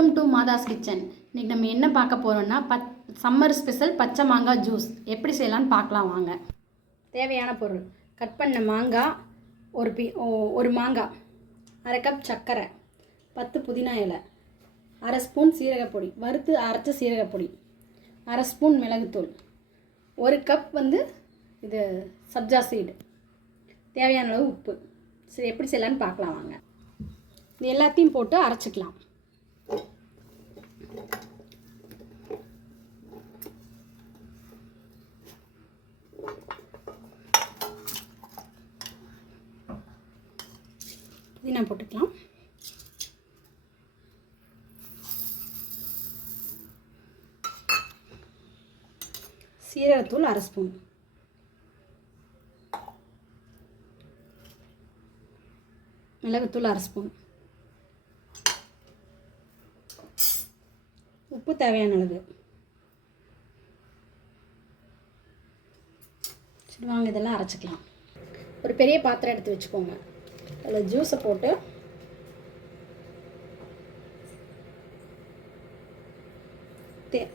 Welcome to மாதாஸ் kitchen. இன்றைக்கி நம்ம என்ன பார்க்க போகிறோம்னா சம்மர் ஸ்பெஷல் பச்சை மாங்காய் ஜூஸ் எப்படி செய்யலான்னு பார்க்கலாம் வாங்க. தேவையான பொருள்: கட் பண்ண மாங்காய் ஒரு மாங்காய், அரை கப் சர்க்கரை, 10 புதினா இலை, அரை ஸ்பூன் சீரகப்பொடி, வறுத்து அரைச்ச சீரகப்பொடி, அரை ஸ்பூன் மிளகுத்தூள், ஒரு கப் இது சப்ஜா சீடு, தேவையான அளவு உப்பு. சரி, எப்படி செய்யலான்னு பார்க்கலாம் வாங்க. இது எல்லாத்தையும் போட்டு அரைச்சிக்கலாம். புதினா போட்டுக்கலாம். சீரகத்தூள் அரை ஸ்பூன், மிளகுத்தூள் அரை ஸ்பூன், உப்பு தேவையான அளவு. சரி வாங்க, இதெல்லாம் அரைச்சிக்கலாம். ஒரு பெரிய பாத்திரம் எடுத்து வச்சுக்கோங்க. அதில் ஜூஸை போட்டு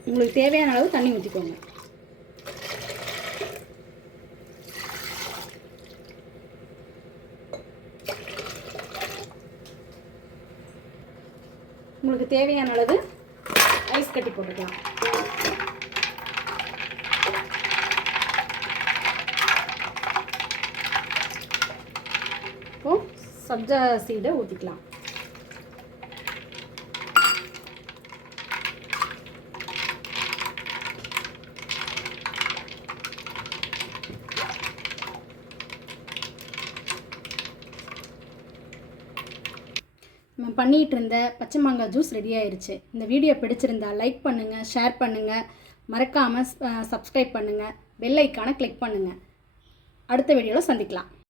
உங்களுக்கு தேவையான அளவு தண்ணி ஊற்றிக்கோங்க. உங்களுக்கு தேவையான அளவு ஐஸ் கட்டி போட்டுக்கலாம். இப்போ சப்ஜா சீடை ஊற்றிக்கலாம். நம்ம பண்ணிகிட்டு இருந்த பச்சை மாங்காய் ஜூஸ் ரெடி ஆயிடுச்சு. இந்த வீடியோ பிடிச்சிருந்தா லைக் பண்ணுங்கள், ஷேர் பண்ணுங்கள், மறக்காமல் சப்ஸ்கிரைப் பண்ணுங்கள், பெல் ஐக்கானை கிளிக் பண்ணுங்கள். அடுத்த வீடியோவில் சந்திக்கலாம்.